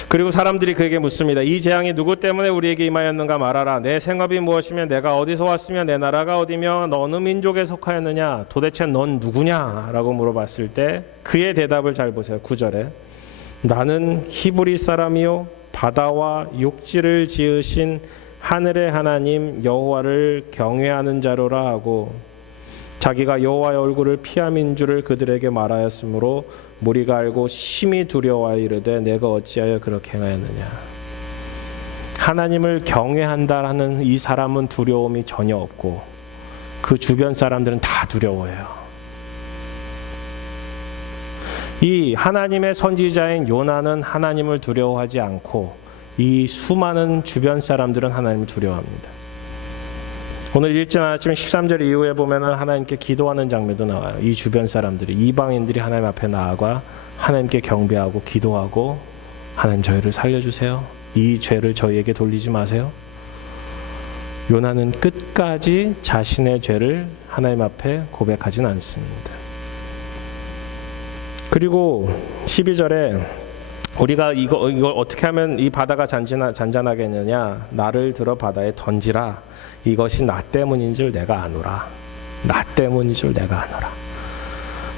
그리고 사람들이 그에게 묻습니다. 이 재앙이 누구 때문에 우리에게 임하였는가 말하라. 내 생업이 무엇이며 내가 어디서 왔으며 내 나라가 어디며 어느 민족에 속하였느냐. 도대체 넌 누구냐? 라고 물어봤을 때 그의 대답을 잘 보세요. 9절에 나는 히브리 사람이요 바다와 육지를 지으신 하늘의 하나님 여호와를 경외하는 자로라 하고 자기가 여호와의 얼굴을 피함인 줄을 그들에게 말하였으므로 무리가 알고 심히 두려워하여 이르되 내가 어찌하여 그렇게 행하였느냐. 하나님을 경외한다라는 이 사람은 두려움이 전혀 없고 그 주변 사람들은 다 두려워해요. 이 하나님의 선지자인 요나는 하나님을 두려워하지 않고 이 수많은 주변 사람들은 하나님을 두려워합니다. 오늘 읽지 않았지만 13절 이후에 보면은 하나님께 기도하는 장면도 나와요. 이 주변 사람들이, 이방인들이 하나님 앞에 나아가 하나님께 경배하고 기도하고 하나님 저희를 살려주세요. 이 죄를 저희에게 돌리지 마세요. 요나는 끝까지 자신의 죄를 하나님 앞에 고백하진 않습니다. 그리고 12절에 우리가 이걸 어떻게 하면 이 바다가 잔잔하겠느냐. 나를 들어 바다에 던지라. 이것이 나 때문인 줄 내가 아노라. 나 때문인 줄 내가 아노라.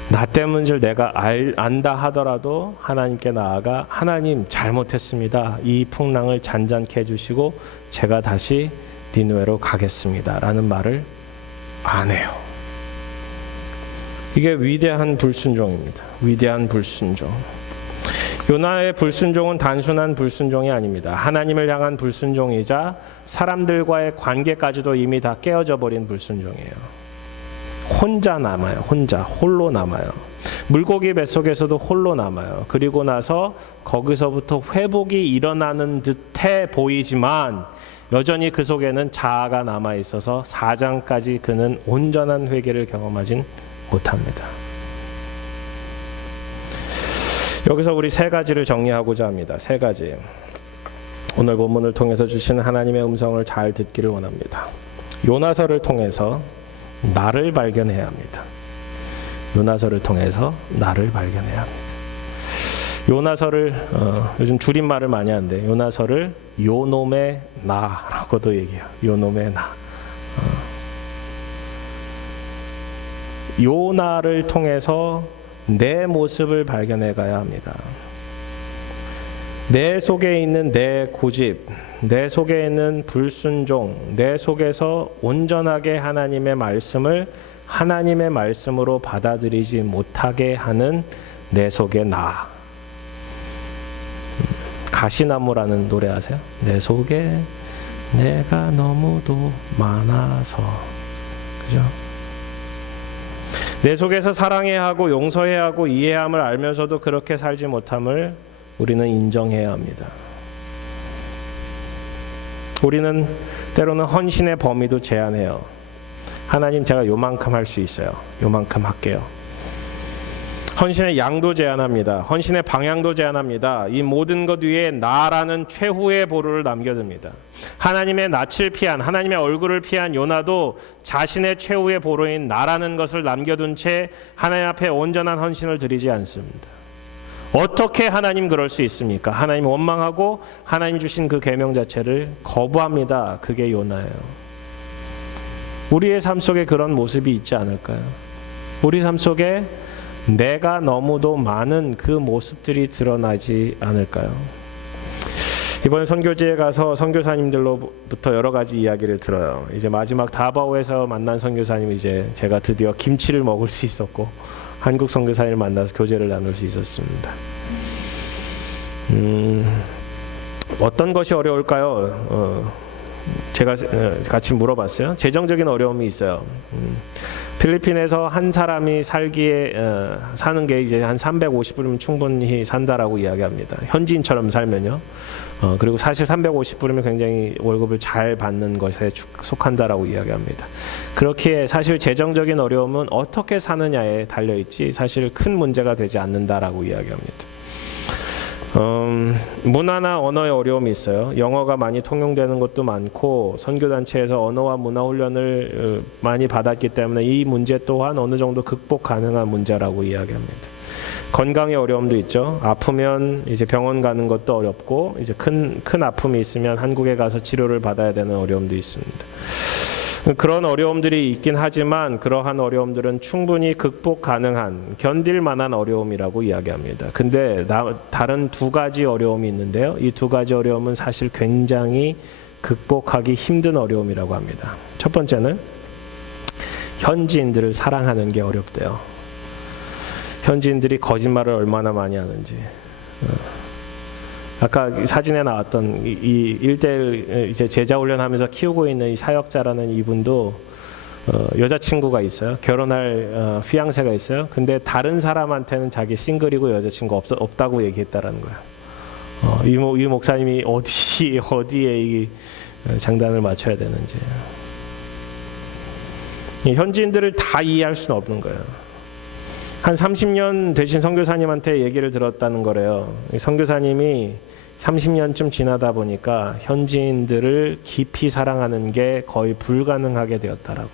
나 때문인 줄 내가 안다 하더라도 하나님께 나아가 하나님 잘못했습니다. 이 풍랑을 잔잔케 해주시고 제가 다시 니느웨로 가겠습니다. 라는 말을 안 해요. 이게 위대한 불순종입니다. 위대한 불순종. 요나의 불순종은 단순한 불순종이 아닙니다. 하나님을 향한 불순종이자 사람들과의 관계까지도 이미 다 깨어져 버린 불순종이에요. 혼자 남아요. 홀로 남아요. 물고기 뱃속에서도 홀로 남아요. 그리고 나서 거기서부터 회복이 일어나는 듯해 보이지만 여전히 그 속에는 자아가 남아 있어서 4장까지 그는 온전한 회개를 경험하진 못합니다. 여기서 우리 세 가지를 정리하고자 합니다. 세 가지. 오늘 본문을 통해서 주시는 하나님의 음성을 잘 듣기를 원합니다. 요나서를 통해서 나를 발견해야 합니다. 요나서를 통해서 나를 발견해야 합니다. 요나서를 요즘 줄임말을 많이 하는데 요나서를 요놈의 나라고도 얘기해요. 요놈의 나. 요나를 통해서 내 모습을 발견해 가야 합니다. 내 속에 있는 내 고집, 내 속에 있는 불순종, 내 속에서 온전하게 하나님의 말씀을 하나님의 말씀으로 받아들이지 못하게 하는 내 속의 나. 가시나무라는 노래 아세요? 내 속에 내가 너무도 많아서. 그죠? 내 속에서 사랑해야 하고 용서해야 하고 이해함을 알면서도 그렇게 살지 못함을 우리는 인정해야 합니다. 우리는 때로는 헌신의 범위도 제한해요. 하나님 제가 요만큼 할 수 있어요. 요만큼 할게요. 헌신의 양도 제한합니다. 헌신의 방향도 제한합니다. 이 모든 것 위에 나라는 최후의 보루를 남겨둡니다. 하나님의 낯을 피한, 하나님의 얼굴을 피한 요나도 자신의 최후의 보루인 나라는 것을 남겨둔 채 하나님 앞에 온전한 헌신을 드리지 않습니다. 어떻게 하나님 그럴 수 있습니까? 하나님 원망하고 하나님 주신 그 계명 자체를 거부합니다. 그게 요나예요. 우리의 삶 속에 그런 모습이 있지 않을까요? 우리 삶 속에 내가 너무도 많은 그 모습들이 드러나지 않을까요? 이번에 선교지에 가서 선교사님들로부터 여러 가지 이야기를 들어요. 이제 마지막 다바오에서 만난 선교사님, 이제 제가 드디어 김치를 먹을 수 있었고 한국 선교사님을 만나서 교제를 나눌 수 있었습니다. 어떤 것이 어려울까요? 제가 같이 물어봤어요. 재정적인 어려움이 있어요. 필리핀에서 한 사람이 사는 게 이제 한 350불이면 충분히 산다라고 이야기합니다. 현지인처럼 살면요. 그리고 사실 350불이면 굉장히 월급을 잘 받는 것에 속한다라고 이야기합니다. 그렇기에 사실 재정적인 어려움은 어떻게 사느냐에 달려있지 사실 큰 문제가 되지 않는다라고 이야기합니다. 문화나 언어의 어려움이 있어요. 영어가 많이 통용되는 것도 많고 선교단체에서 언어와 문화 훈련을 많이 받았기 때문에 이 문제 또한 어느 정도 극복 가능한 문제라고 이야기합니다. 건강의 어려움도 있죠. 아프면 이제 병원 가는 것도 어렵고 이제 큰 아픔이 있으면 한국에 가서 치료를 받아야 되는 어려움도 있습니다. 그런 어려움들이 있긴 하지만 그러한 어려움들은 충분히 극복 가능한, 견딜 만한 어려움이라고 이야기합니다. 근데 다른 두 가지 어려움이 있는데요. 이 두 가지 어려움은 사실 굉장히 극복하기 힘든 어려움이라고 합니다. 첫 번째는 현지인들을 사랑하는 게 어렵대요. 현지인들이 거짓말을 얼마나 많이 하는지. 아까 사진에 나왔던 이 1대1 이제 제자 훈련하면서 키우고 있는 이 사역자라는 이분도 여자친구가 있어요. 결혼할 피앙세가 있어요. 근데 다른 사람한테는 자기 싱글이고 여자친구 없다고 얘기했다라는 거예요. 이 목사님이 어디에 이 장단을 맞춰야 되는지. 현지인들을 다 이해할 수는 없는 거예요. 한 30년 되신 선교사님한테 얘기를 들었다는 거래요. 선교사님이 30년쯤 지나다 보니까 현지인들을 깊이 사랑하는 게 거의 불가능하게 되었다라고.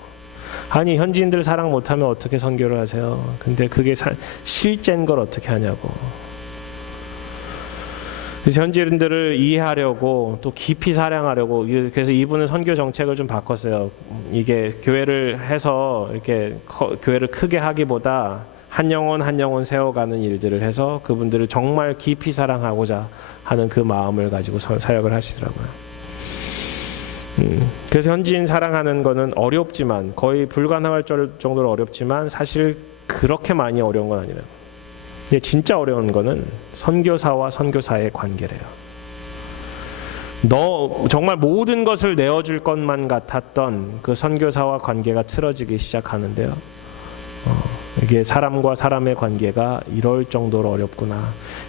아니, 현지인들 사랑 못하면 어떻게 선교를 하세요? 근데 그게 실제인 걸 어떻게 하냐고. 그래서 현지인들을 이해하려고 또 깊이 사랑하려고, 그래서 이분은 선교 정책을 좀 바꿨어요. 이게 교회를 해서 이렇게 교회를 크게 하기보다 한 영혼 세워가는 일들을 해서 그분들을 정말 깊이 사랑하고자 하는 그 마음을 가지고 사역을 하시더라고요. 그래서 현지인 사랑하는 거는 어렵지만, 거의 불가능할 정도로 어렵지만 사실 그렇게 많이 어려운 건 아니에요. 근데 진짜 어려운 거는 선교사와 선교사의 관계래요. 정말 모든 것을 내어줄 것만 같았던 그 선교사와 관계가 틀어지기 시작하는데요. 이게 사람과 사람의 관계가 이럴 정도로 어렵구나.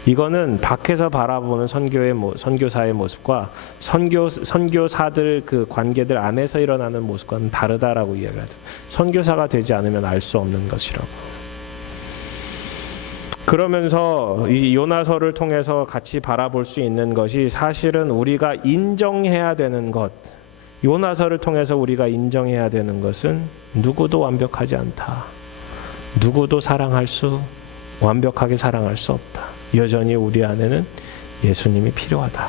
이거는 밖에서 바라보는 선교사의 모습과 선교사들 그 관계들 안에서 일어나는 모습과는 다르다라고 이야기하죠. 선교사가 되지 않으면 알 수 없는 것이라고. 그러면서 이 요나서를 통해서 같이 바라볼 수 있는 것이 사실은 우리가 인정해야 되는 것, 요나서를 통해서 우리가 인정해야 되는 것은 누구도 완벽하지 않다. 누구도 완벽하게 사랑할 수 없다. 여전히 우리 안에는 예수님이 필요하다.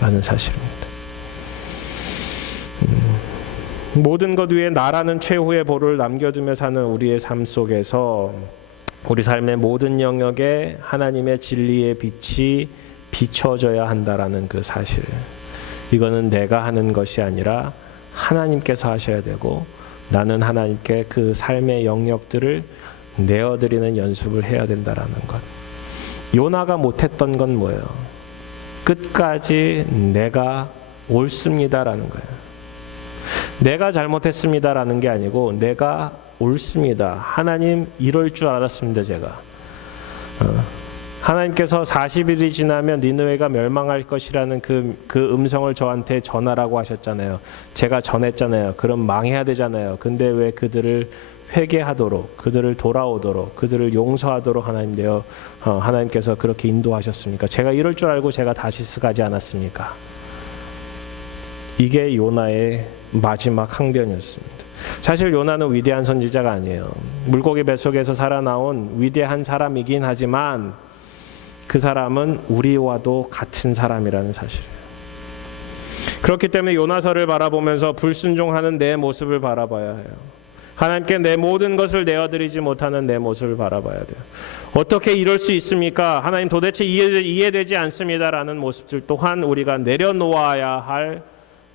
라는 사실입니다. 모든 것 위에 나라는 최후의 보를 남겨두며 사는 우리의 삶 속에서 우리 삶의 모든 영역에 하나님의 진리의 빛이 비춰져야 한다라는 그 사실. 이거는 내가 하는 것이 아니라 하나님께서 하셔야 되고, 나는 하나님께 그 삶의 영역들을 내어드리는 연습을 해야 된다라는 것. 요나가 못했던 건 뭐예요? 끝까지 내가 옳습니다라는 거예요. 내가 잘못했습니다라는 게 아니고 내가 옳습니다. 하나님 이럴 줄 알았습니다. 제가. 하나님께서 40일이 지나면 니느웨가 멸망할 것이라는 그 음성을 저한테 전하라고 하셨잖아요. 제가 전했잖아요. 그럼 망해야 되잖아요. 근데 왜 그들을 회개하도록, 그들을 돌아오도록, 그들을 용서하도록 하나님께서 그렇게 인도하셨습니까? 제가 이럴 줄 알고 제가 다시스 가지 않았습니까? 이게 요나의 마지막 항변이었습니다. 사실 요나는 위대한 선지자가 아니에요. 물고기 뱃속에서 살아나온 위대한 사람이긴 하지만 그 사람은 우리와도 같은 사람이라는 사실이에요. 그렇기 때문에 요나서를 바라보면서 불순종하는 내 모습을 바라봐야 해요. 하나님께 내 모든 것을 내어드리지 못하는 내 모습을 바라봐야 돼요. 어떻게 이럴 수 있습니까? 하나님 도대체 이해되지 않습니다라는 모습들 또한 우리가 내려놓아야 할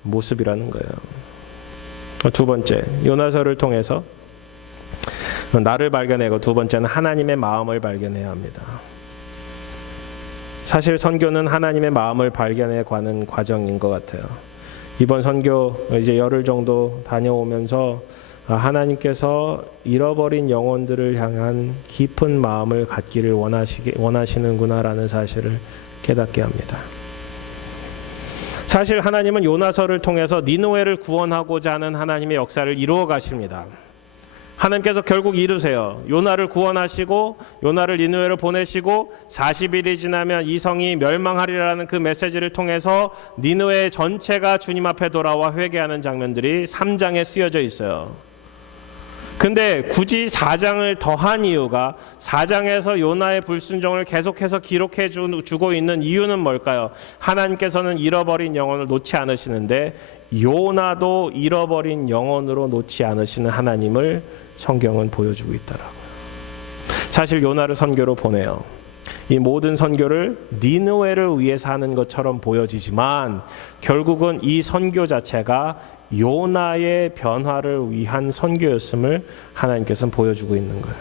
모습이라는 거예요. 두 번째, 요나서를 통해서 나를 발견하고, 두 번째는 하나님의 마음을 발견해야 합니다. 사실 선교는 하나님의 마음을 발견해 가는 과정인 것 같아요. 이번 선교 이제 열흘 정도 다녀오면서 하나님께서 잃어버린 영혼들을 향한 깊은 마음을 갖기를 원하시는구나라는 사실을 깨닫게 합니다. 사실 하나님은 요나서를 통해서 니느웨를 구원하고자 하는 하나님의 역사를 이루어 가십니다. 하나님께서 결국 이루세요. 요나를 구원하시고 요나를 니느웨로 보내시고 40일이 지나면 이 성이 멸망하리라는 그 메시지를 통해서 니느웨 전체가 주님 앞에 돌아와 회개하는 장면들이 3장에 쓰여져 있어요. 근데 굳이 4장을 더한 이유가, 4장에서 요나의 불순종을 계속해서 기록해 주고 있는 이유는 뭘까요? 하나님께서는 잃어버린 영혼을 놓지 않으시는데 요나도 잃어버린 영혼으로 놓지 않으시는 하나님을 성경은 보여주고 있더라고요. 사실 요나를 선교로 보내요. 이 모든 선교를 니느웨를 위해서 하는 것처럼 보여지지만 결국은 이 선교 자체가 요나의 변화를 위한 선교였음을 하나님께서는 보여주고 있는 거예요.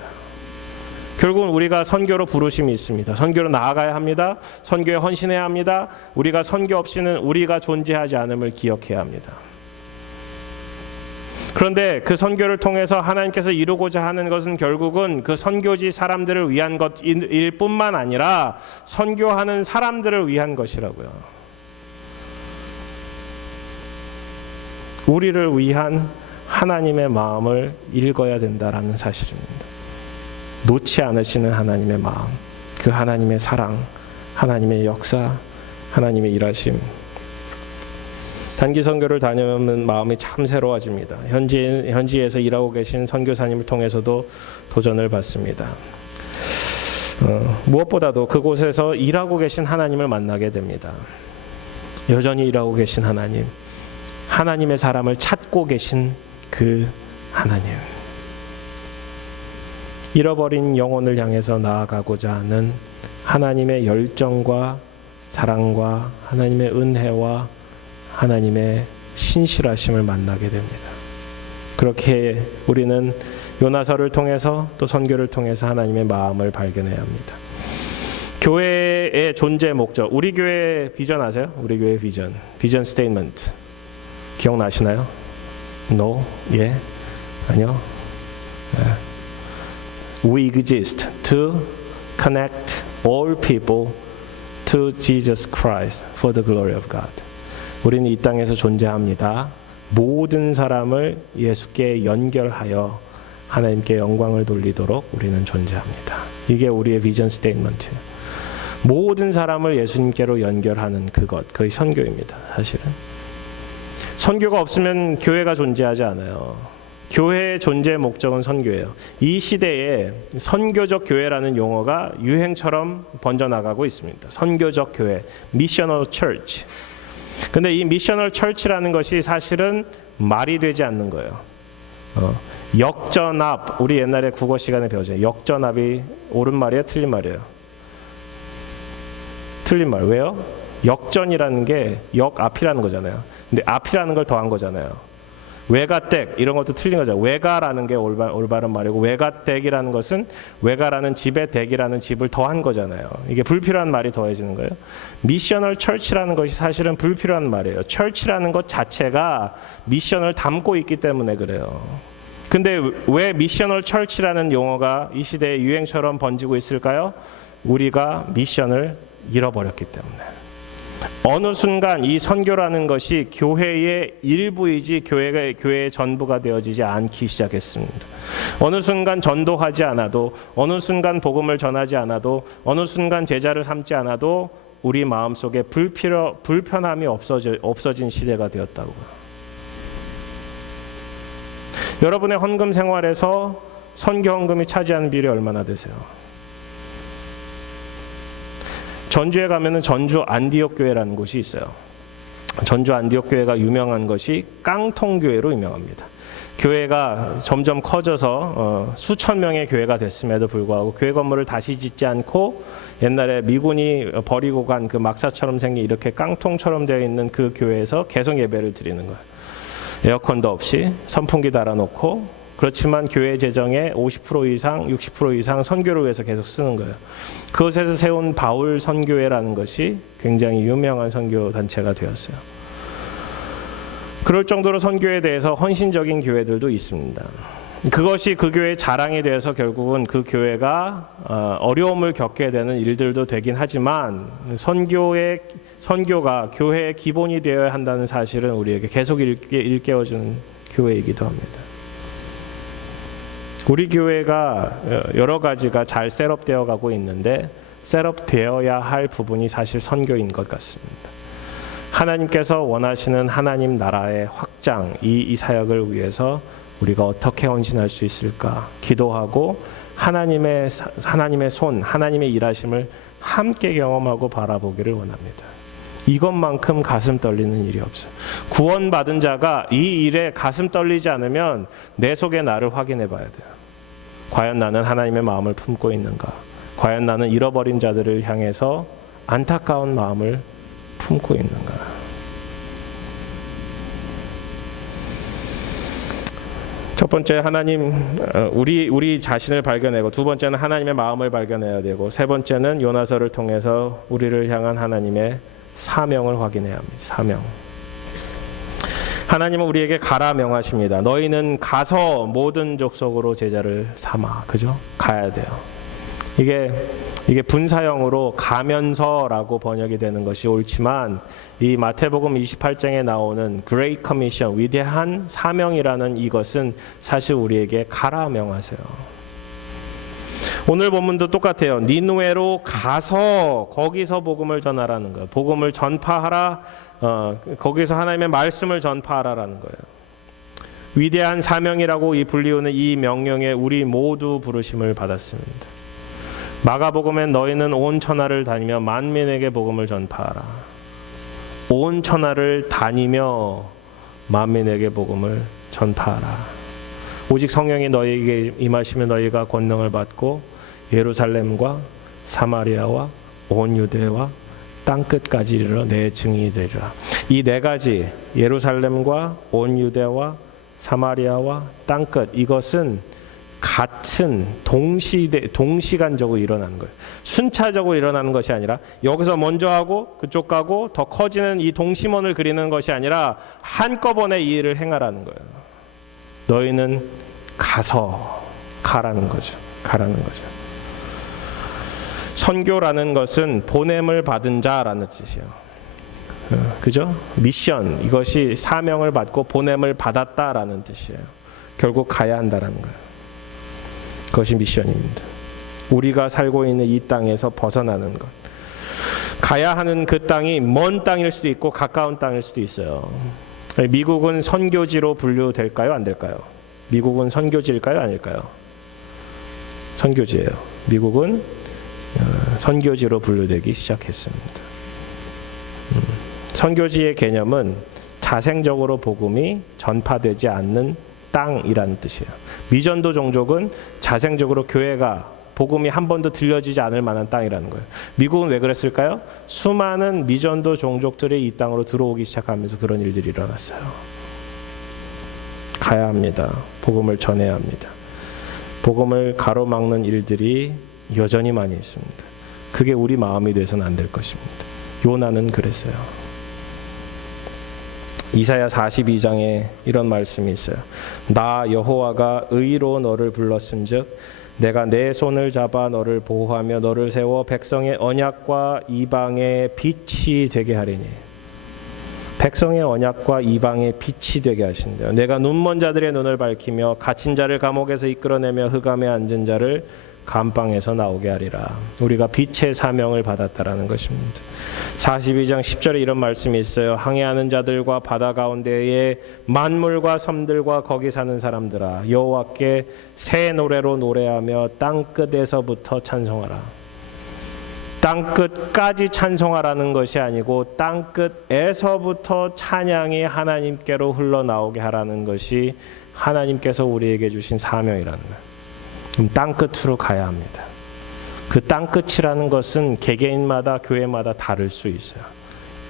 결국은 우리가 선교로 부르심이 있습니다. 선교로 나아가야 합니다. 선교에 헌신해야 합니다. 우리가 선교 없이는 우리가 존재하지 않음을 기억해야 합니다. 그런데 그 선교를 통해서 하나님께서 이루고자 하는 것은 결국은 그 선교지 사람들을 위한 것일 뿐만 아니라 선교하는 사람들을 위한 것이라고요. 우리를 위한 하나님의 마음을 읽어야 된다라는 사실입니다. 놓지 않으시는 하나님의 마음, 그 하나님의 사랑, 하나님의 역사, 하나님의 일하심. 단기 선교를 다녀오면 마음이 참 새로워집니다. 현지에서 일하고 계신 선교사님을 통해서도 도전을 받습니다. 무엇보다도 그곳에서 일하고 계신 하나님을 만나게 됩니다. 여전히 일하고 계신 하나님, 하나님의 사람을 찾고 계신 그 하나님, 잃어버린 영혼을 향해서 나아가고자 하는 하나님의 열정과 사랑과 하나님의 은혜와 하나님의 신실하심을 만나게 됩니다. 그렇게 우리는 요나서를 통해서 또 선교를 통해서 하나님의 마음을 발견해야 합니다. 교회의 존재 목적, 우리 교회 비전 아세요? 우리 교회 비전 스테이트먼트 기억나시나요? No? 예? 아니요? We exist to connect all people to Jesus Christ for the glory of God. 우리는 이 땅에서 존재합니다. 모든 사람을 예수께 연결하여 하나님께 영광을 돌리도록 우리는 존재합니다. 이게 우리의 비전 스테이트먼트예요. 모든 사람을 예수님께로 연결하는 그게 선교입니다. 사실은. 선교가 없으면 교회가 존재하지 않아요. 교회의 존재 목적은 선교예요. 이 시대에 선교적 교회라는 용어가 유행처럼 번져나가고 있습니다. 선교적 교회, 미셔널 처치. 근데 이 미셔널 처치라는 것이 사실은 말이 되지 않는 거예요. 역전압, 우리 옛날에 국어 시간에 배웠죠. 역전압이 옳은 말이에요, 틀린 말이에요? 틀린 말. 왜요? 역전이라는 게 역앞이라는 거잖아요. 근데 앞이라는 걸 더한 거잖아요. 외가댁 이런 것도 틀린 거죠. 외가라는 게 올바른 말이고, 외가댁이라는 것은 외가라는 집에 댁이라는 집을 더한 거잖아요. 이게 불필요한 말이 더해지는 거예요. 미셔널 처치라는 것이 사실은 불필요한 말이에요. 처치라는 것 자체가 미션을 담고 있기 때문에 그래요. 근데 왜 미셔널 처치라는 용어가 이 시대의 유행처럼 번지고 있을까요? 우리가 미션을 잃어버렸기 때문에. 어느 순간 이 선교라는 것이 교회의 일부이지 교회의 전부가 되어지지 않기 시작했습니다. 어느 순간 전도하지 않아도, 어느 순간 복음을 전하지 않아도, 어느 순간 제자를 삼지 않아도 우리 마음속에 불편함이 없어진 시대가 되었다고요. 여러분의 헌금 생활에서 선교 헌금이 차지하는 비율이 얼마나 되세요? 전주에 가면은 전주 안디옥 교회라는 곳이 있어요. 전주 안디옥 교회가 유명한 것이 깡통교회로 유명합니다. 교회가 점점 커져서 수천 명의 교회가 됐음에도 불구하고 교회 건물을 다시 짓지 않고 옛날에 미군이 버리고 간 그 막사처럼 생긴 이렇게 깡통처럼 되어 있는 그 교회에서 계속 예배를 드리는 거예요. 에어컨도 없이 선풍기 달아놓고, 그렇지만 교회 재정의 50% 이상, 60% 이상 선교를 위해서 계속 쓰는 거예요. 그곳에서 세운 바울 선교회라는 것이 굉장히 유명한 선교 단체가 되었어요. 그럴 정도로 선교에 대해서 헌신적인 교회들도 있습니다. 그것이 그 교회의 자랑이 되어서 결국은 그 교회가 어려움을 겪게 되는 일들도 되긴 하지만, 선교가 교회의 기본이 되어야 한다는 사실은 우리에게 계속 일깨워주는 교회이기도 합니다. 우리 교회가 여러 가지가 잘 셋업되어 가고 있는데, 셋업되어야 할 부분이 사실 선교인 것 같습니다. 하나님께서 원하시는 하나님 나라의 확장, 이 사역을 위해서 우리가 어떻게 헌신할 수 있을까 기도하고, 하나님의 손, 하나님의 일하심을 함께 경험하고 바라보기를 원합니다. 이것만큼 가슴 떨리는 일이 없어요. 구원받은 자가 이 일에 가슴 떨리지 않으면 내 속의 나를 확인해 봐야 돼요. 과연 나는 하나님의 마음을 품고 있는가? 과연 나는 잃어버린 자들을 향해서 안타까운 마음을 품고 있는가? 첫 번째, 하나님, 우리 자신을 발견하고, 두 번째는 하나님의 마음을 발견해야 되고, 세 번째는 요나서를 통해서 우리를 향한 하나님의 사명을 확인해야 합니다. 사명. 하나님은 우리에게 가라 명하십니다. 너희는 가서 모든 족속으로 제자를 삼아. 그죠? 가야 돼요. 이게 분사형으로 가면서라고 번역이 되는 것이 옳지만, 이 마태복음 28장에 나오는 Great Commission, 위대한 사명이라는 이것은 사실 우리에게 가라 명하세요. 오늘 본문도 똑같아요. 니느웨로 가서 거기서 복음을 전하라는 거예요. 복음을 전파하라. 거기서 하나님의 말씀을 전파하라라는 거예요. 위대한 사명이라고 불리우는 이 명령에 우리 모두 부르심을 받았습니다. 마가복음엔 너희는 온 천하를 다니며 만민에게 복음을 전파하라. 온 천하를 다니며 만민에게 복음을 전파하라. 오직 성령이 너희에게 임하시면 너희가 권능을 받고 예루살렘과 사마리아와 온 유대와 땅끝까지 이르러 내 증인이 되리라. 이 네 가지, 예루살렘과 온 유대와 사마리아와 땅끝, 이것은 같은 동시간적으로 일어나는 거예요. 순차적으로 일어나는 것이 아니라 여기서 먼저 하고 그쪽 가고 더 커지는 이 동심원을 그리는 것이 아니라 한꺼번에 이 일을 행하라는 거예요. 너희는 가라는 거죠. 가라는 거죠. 선교라는 것은 보냄을 받은 자라는 뜻이에요. 그죠? 미션, 이것이 사명을 받고 보냄을 받았다라는 뜻이에요. 결국 가야 한다라는 거예요. 그것이 미션입니다. 우리가 살고 있는 이 땅에서 벗어나는 것. 가야 하는 그 땅이 먼 땅일 수도 있고 가까운 땅일 수도 있어요. 미국은 선교지로 분류될까요? 안 될까요? 미국은 선교지일까요? 아닐까요? 선교지예요. 미국은 선교지로 분류되기 시작했습니다. 선교지의 개념은 자생적으로 복음이 전파되지 않는 땅이라는 뜻이에요. 미전도 종족은 자생적으로 교회가 복음이 한 번도 들려지지 않을 만한 땅이라는 거예요. 미국은 왜 그랬을까요? 수많은 미전도 종족들이 이 땅으로 들어오기 시작하면서 그런 일들이 일어났어요. 가야 합니다. 복음을 전해야 합니다. 복음을 가로막는 일들이 여전히 많이 있습니다. 그게 우리 마음이 돼서는 안 될 것입니다. 요나는 그랬어요. 이사야 42장에 이런 말씀이 있어요. 나 여호와가 의로 너를 불렀은즉 내가 내 손을 잡아 너를 보호하며 너를 세워 백성의 언약과 이방의 빛이 되게 하리니. 백성의 언약과 이방의 빛이 되게 하신대요. 내가 눈먼 자들의 눈을 밝히며 갇힌 자를 감옥에서 이끌어내며 흑암에 앉은 자를 감방에서 나오게 하리라. 우리가 빛의 사명을 받았다라는 것입니다. 42장 10절에 이런 말씀이 있어요. 항해하는 자들과 바다 가운데의 만물과 섬들과 거기 사는 사람들아, 여호와께 새 노래로 노래하며 땅 끝에서부터 찬송하라. 땅끝까지 찬송하라는 것이 아니고 땅끝에서부터 찬양이 하나님께로 흘러나오게 하라는 것이 하나님께서 우리에게 주신 사명이라는 거예요. 그럼 땅끝으로 가야 합니다. 그 땅끝이라는 것은 개개인마다 교회마다 다를 수 있어요.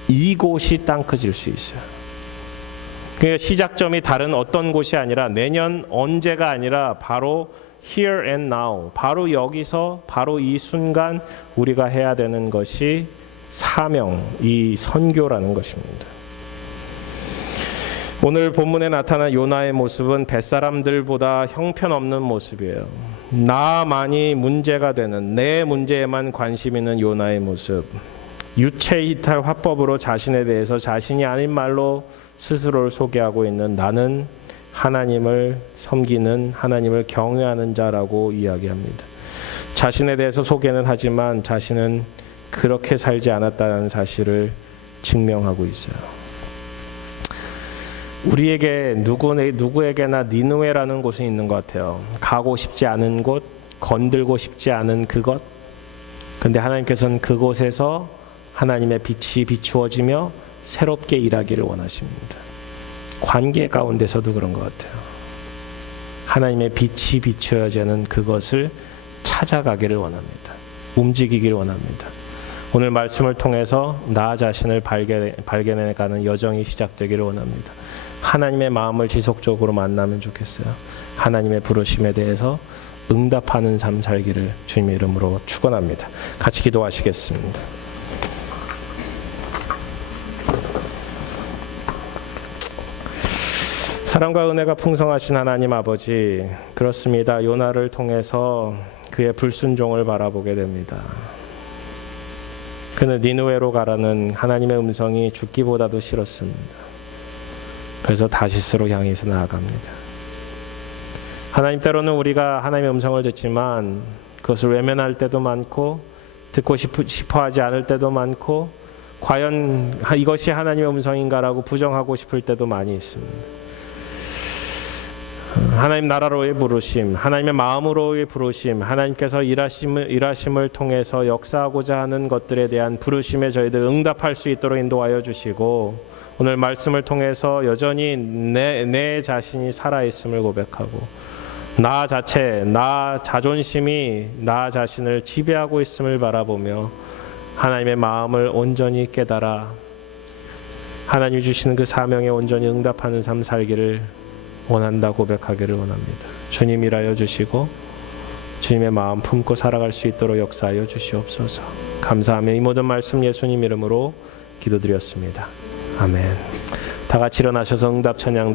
이곳이 땅끝일 수 있어요. 그러니까 시작점이 다른 어떤 곳이 아니라 내년 언제가 아니라 바로 here and now, 바로 여기서 바로 이 순간 우리가 해야 되는 것이 사명, 이 선교라는 것입니다. 오늘 본문에 나타난 요나의 모습은 뱃사람들보다 형편없는 모습이에요. 나만이 문제가 되는, 내 문제에만 관심 있는 요나의 모습. 유체이탈 화법으로 자신에 대해서 자신이 아닌 말로 스스로를 소개하고 있는 나는 하나님을 섬기는, 하나님을 경외하는 자라고 이야기합니다. 자신에 대해서 소개는 하지만 자신은 그렇게 살지 않았다는 사실을 증명하고 있어요. 우리에게 누구에게나 니느웨라는 곳은 있는 것 같아요. 가고 싶지 않은 곳, 건들고 싶지 않은 그것. 근데 하나님께서는 그곳에서 하나님의 빛이 비추어지며 새롭게 일하기를 원하십니다. 관계 가운데서도 그런 것 같아요. 하나님의 빛이 비추어지는 그것을 찾아가기를 원합니다. 움직이기를 원합니다. 오늘 말씀을 통해서 나 자신을 발견해가는 여정이 시작되기를 원합니다. 하나님의 마음을 지속적으로 만나면 좋겠어요. 하나님의 부르심에 대해서 응답하는 삶 살기를 주님의 이름으로 축원합니다. 같이 기도하시겠습니다. 사랑과 은혜가 풍성하신 하나님 아버지, 그렇습니다. 요나를 통해서 그의 불순종을 바라보게 됩니다. 그는 니느웨로 가라는 하나님의 음성이 죽기보다도 싫었습니다. 그래서 다시스로 향해서 나아갑니다. 하나님, 때로는 우리가 하나님의 음성을 듣지만 그것을 외면할 때도 많고 듣고 싶어하지 않을 때도 많고 과연 이것이 하나님의 음성인가라고 부정하고 싶을 때도 많이 있습니다. 하나님 나라로의 부르심, 하나님의 마음으로의 부르심, 하나님께서 일하심을 통해서 역사하고자 하는 것들에 대한 부르심에 저희들 응답할 수 있도록 인도하여 주시고, 오늘 말씀을 통해서 여전히 내 자신이 살아있음을 고백하고 나 자체, 나 자존심이 나 자신을 지배하고 있음을 바라보며 하나님의 마음을 온전히 깨달아 하나님이 주시는 그 사명에 온전히 응답하는 삶 살기를 원한다 고백하기를 원합니다. 주님 일하여 주시고 주님의 마음 품고 살아갈 수 있도록 역사하여 주시옵소서. 감사하며 이 모든 말씀 예수님 이름으로 기도드렸습니다. 아멘. 다 같이 일어나셔서 응답 찬양